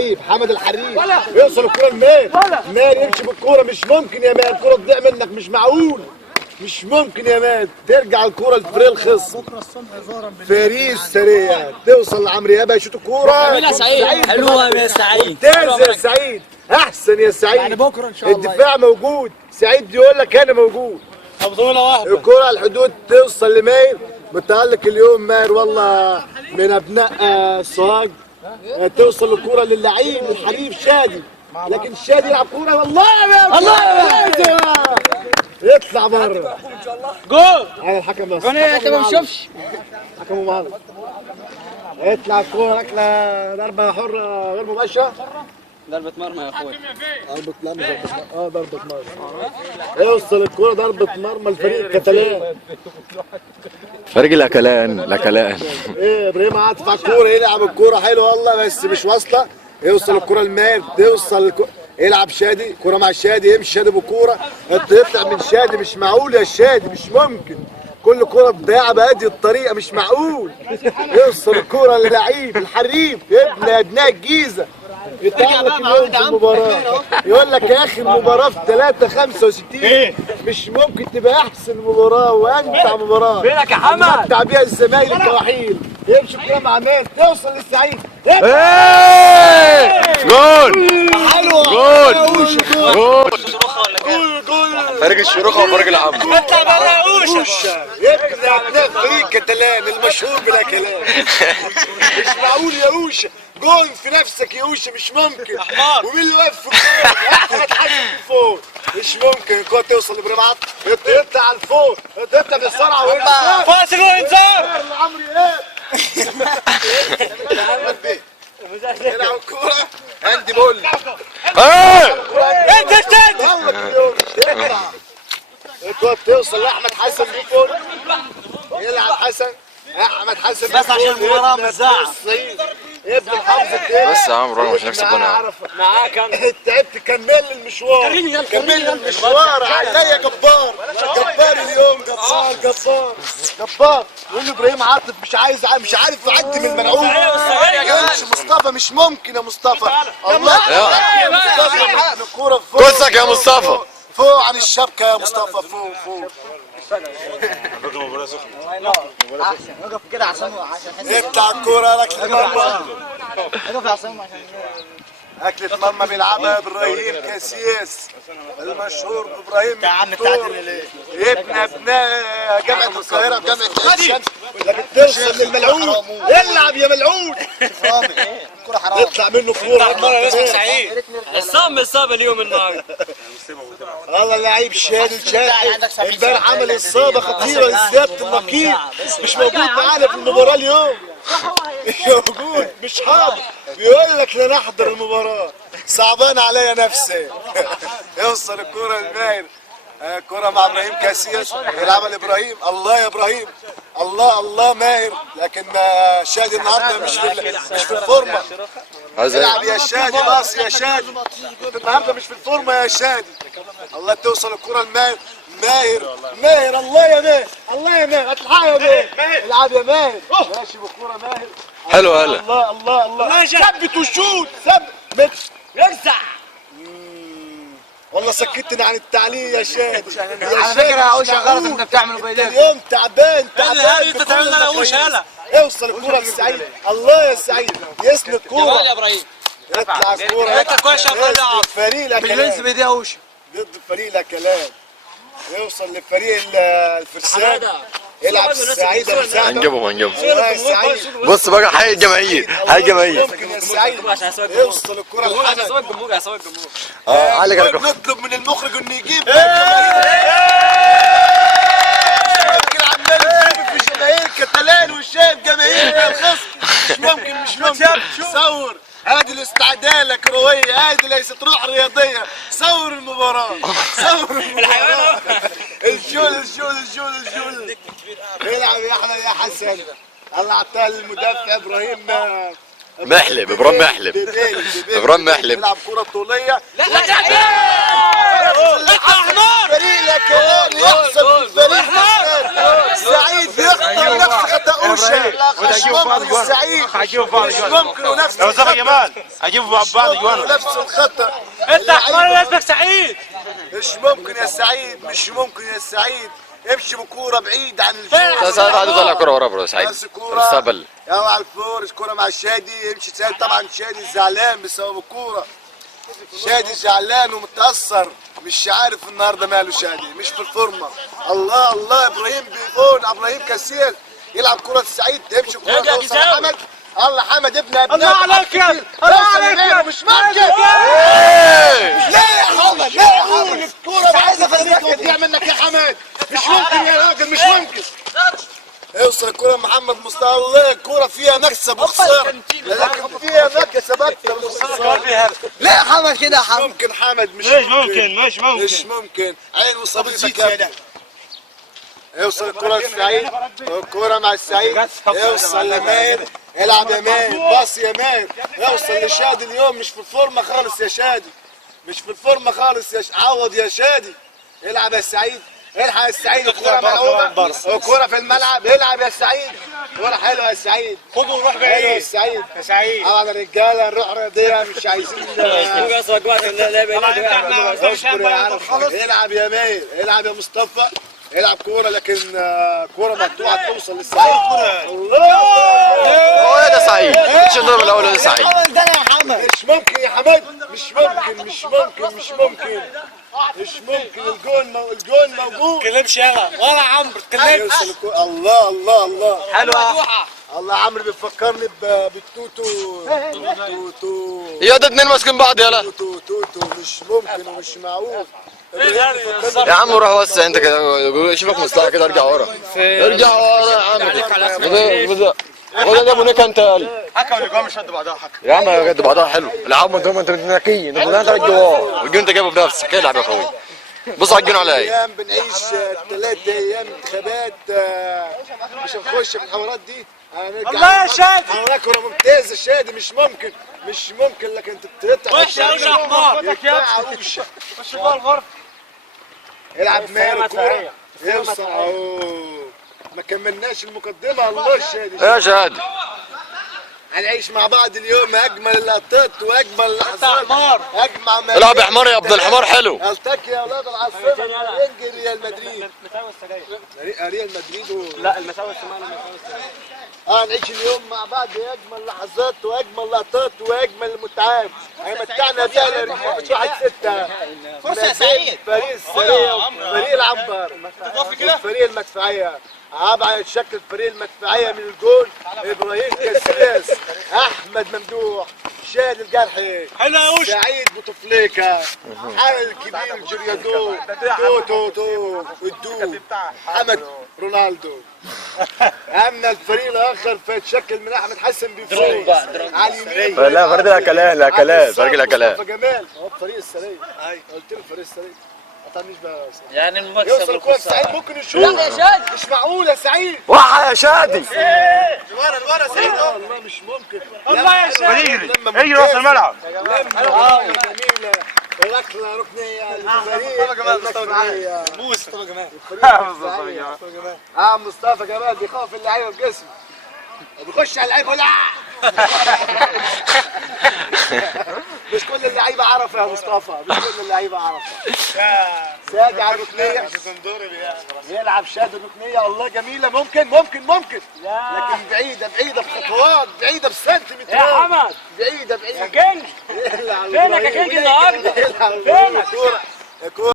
اللعيب حمد الحريف يوصل الكرة لماهر. ماهر يمشي بالكرة، مش ممكن يا ماهر الكرة تضيع منك، مش معقول، مش ممكن يا ماهر. ترجع الكرة لفريق الخصم. فريق السريع توصل لعمرو يابا يشوط الكرة. اعملها سعيد، حلوة يا سعيد، ممتاز يا سعيد، احسن يا سعيد. يعني بكره ان شاء الله الدفاع موجود، سعيد يقول لك انا موجود. بطولة واحدة. الكرة على الحدود توصل لماهر. متألق اليوم ماهر والله من ابناء سوهاج. توصل الكرة للعيب الحريف شادي، لكن شادي يلعب كرة والله يا يطلع بره. جول على الحكم بس. انا انت ما بتشوفش حكم معلم. يطلع الكرة ركلة ضربة حرة غير مباشرة. ضربة مرمى يا اخوي. ضربة لا مش ضربة مرمى. يوصل الكرة ضربة مرمى الفريق الكتلان. فريق الاكلان ايه ابراهيم عاطف على الكوره، يلعب الكوره حلو والله بس مش واصله. يوصل الكوره لماهر، توصل يلعب شادي، كوره مع شادي، يمشي شادي بالكوره، يطلع من شادي. مش معقول يا شادي، مش ممكن كل كوره تضيعها بهذه الطريقه، مش معقول. يوصل الكوره للعيب الحريف ابن ابناء الجيزه. يتعلق اليوم في المباراه، يقول لك يا اخي المباراه في 3:65 مش ممكن تبقى احسن مباراه وامتع مباراه. فينك يا حمد؟ امتع بيها الزمايل الكواحيل. يمشي الكوره مع ماهر، توصل للسعيد. جول حلوه جول فريق الشروخه وفريق العم. اطلع بره اوشه. يبقى ابناء فريق كتلان المشهور بلا كلام. مش معقول يا اوشه، جول في نفسك يا اوشه، مش ممكن. ومين اللي واقف في الجول؟ احمد حسن في الفوق. مش ممكن الكوره توصل لابراهيم عاطف، يطلع على الفوق، يطلع بالسرعه ويطلع فاصل وانذار. عمرو ايهاب. يلعب الكوره هاند بول. انت اشتد. الكوره توصل لاحمد حسن بيقول يلعب حسن. احمد حسن بس عشان المباراه مزاعه. ابن محافظه بس يا عم رغم مش نكسب بنا. معاك انا. تعبت، كمل المشوار، كمل المشوار. عليا جبار، جبار اليوم، جبار. يقول له ابراهيم عاطف مش عارف يعدي من الملعوب. يمشي مصطفى، مش ممكن يا مصطفى. الله يا مصطفى، الكوره فوق كوسك يا مصطفى، فوق عن الشبكه يا مصطفى، فوق. احسن وقف كده عشان يطلع الكوره ركله مرمى. وقف يا عصام عشان أكلة مرمى بيلعبها إبراهيم كاسياس المشهور إبراهيم. يا عم تعدل ليه؟ ابن أبناء جامعة القاهرة وجامعة عين الشمس. لكن توصل للملعون، العب يا ملعون. يطلع منه كورة. اسمك سعيد. الصام الصاب اليوم النهارده. والله لعيب شادي امبارح عمل إصابة خطيرة لسيادة النقيب، مش موجود معانا في المباراة اليوم. مش موجود، مش حاضر. بيقول لك لا نحضر المباراة، صعبان عليا نفسي. يوصل الكرة لماهر، كرة مع ابراهيم كاسياس، يلعبها لابراهيم. الله يا ابراهيم، الله ماهر. لكن شادي النهارده مش في الفورمة. العب يا شادي، باص يا شادي، النهارده مش في الفورمة يا شادي. الله توصل الكرة لماهر. ماهر الله يا ماهر هتلحقها يا ماهر. العب يا ماهر، ماشي بالكرة ماهر. حلو هلا. الله ثبت وشوت، ثبت ارزع. والله سكتني عن التعليق يا شادي. على فكره يا اوشه غلط انت بتعمله بايديك اليوم تعبان. انت تعملنا يا اوشه. هلا اوصل الكرة للسعيد. الله يا سعيد، يسند كورة. يا ابراهيم. يطلع الكورة. انت كويس يا ابراهيم. فريق الاكلان بايديه اوشه ضد فريق الاكلان. يوصل لفريق الفرسان. يلعب السعيد ابو سعد. هنجيبهم. يا سعيد بص بقى حي الجماهير. ممكن يا سعيد يوصل الكرة لحمد. علي نطلب من المخرج انه يجيب ممكن عمال يجيب في جماهير كتلان وشايف جماهير الخصم. مش ممكن. صور هذه الاستعداد كرويه، هذه ليست روح رياضيه. صور المباراه، الجول. يلعب يا احمد يا حسن. الله اعطاه المدافع ابراهيم محلب. ابراهيم محلب يلعب كره طوليه. لا حمار. فريق كلام يحصل في الفريق. سعيد يخطئ نفس خطأ مش ممكن السعيد مش ممكن ونفس لو زغ جمال اجيبوا بعض جوانهم. نفس الخطة انت حمار اسمك سعيد. مش ممكن يا سعيد مش ممكن يا سعيد امشي بكورة بعيد عن الفور. سعيد عاد يطلع كرة ورا برو سعيد بس كورة استقبل يا على الفور كورة مع الشادي يمشي سعيد. طبعا شادي زعلان بسبب الكورة. شادي زعلان ومتأثر مش عارف النهارده ماله شادي مش في الفورمة. الله الله ابراهيم بيقول ابراهيم كسير يلعب كرة سعيد تمشي كرة توصل لحمد. الله حمد ابن الله عليك يا الله عليك مش ممكن. ليه يا حمد ليه يا حمد الكورة مش عايز افرجك تضيع منك يا حمد. مش ممكن يا راجل مش ممكن. اوصل الكرة محمد مصطفى. الله الكرة فيها مكسب وخسارة لكن فيها مكسب اكتر من خسارة. ليه يا حمد كده يا حمد؟ ممكن حمد مش مش ممكن عين وصبيتك. يوصل الكرة للسعيد الكرة مع السعيد يوصل لماهر يلعب يا ماهر باص يا ماهر يوصل لشادي. اليوم مش في الفورمة خالص يا شادي مش في الفورمة خالص يا عوض يا شادي. يلعب يا سعيد الحق يا سعيد الكرة ملعوبة الكرة في الملعب. يلعب يا سعيد كرة حلوة يا سعيد. خدوا نروح يا بعيد سعيد يا سعيد. طبعا الرجالة نروح رياضية مش عايزين اصبر يا عم. يلعب يا ماهر يلعب يا مصطفى يلعب كورة لكن كورة مقطوعة توصل للسعيد. هو ده سعيد مش الضرب الاول ده سعيد. مش ممكن يا حماد مش ممكن مش ممكن مش ممكن مش ممكن. الجون موجود. تكلمش يلا ولا عمرو تكلمش. الله الله الله حلوه. الله عمرو بيفكرني بالتوتو توتو يا ده اتنين ماسكين بعض يلا. توتو مش ممكن ومش معقول. يا عم روح وسع انت كده شوفك مصلحة كده ارجع ورا ارجع ورا يا عم. وده ده ابو نكا انت حكم الاجوان مش قد بعضها حكم. يا عم قد بعضها حلو. العب انت نكي انت الجوار والجون انت جايبه بنفسك. العب يا اخوي بص على الجون عليا. ايام بنعيش 3 ايام انتخابات مش هنخش في الحوارات دي. الله يا شادي حوارات كوره ممتازه شادي مش ممكن مش ممكن لكن تتقطع وحشه وش حمار. خش جوه الغرفه. يلعب ماهر الكوره يوصل ما كملناش المقدمه. الله الشادي يا شادي هنعيش مع بعض اليوم اجمل اللقطات واجمل اللحظات. اجمع ما العب يا حمار يا ابن الحمار حلو. التقي يا اولاد العاصمه ينجي ريال مدريد. ريال مدريد لا المساوي السماء نعيش اليوم مع بعض اجمل لحظات واجمل لقطات واجمل المتعات هيمتعنا بيها مش 1-6. فرصه يا سعيد. فريق السريه وفريق العنبر فريق المدفعيه. ابعد شكل فريق المدفعيه من الجول ابراهيم كاسياس احمد ممدوح شاد الجرحي سعيد بوتفليكا علي الكبير جريادو تو والدو محمد رونالدو. اما الفريق الاخر فيتشكل من احمد حسن بيفوز على اليمين. لا فريق الاكلات فريق الاكلات. مصطفى جمال هو فريق السريه. قلت له فريق السريه ما تعملش بقى يعني المكسب يوصل الكوره سعيد ممكن يشوط. لا يا شادي مش معقول يا سعيد. وقع يا شادي. الورا سعيد. والله مش ممكن. الله يا شادي اجري وسط الملعب. جميله ركله ركنيه للفريق المدفعيه. مصطفى جمال مصطفى جمال بيخاف اللعيبه بجسمه بيخش على اللعيبه ولا مش كل اللعيبه عرفه يا مصطفى مش كل اللعيبه عرفه. سادي على الركنيه يلعب شاد الركنيه. الله جميله ممكن لكن بعيده بخطوات بعيده بسنتيمترات يا حمد بعيده يا كينج فينك يا كينج النهارده؟ فينك؟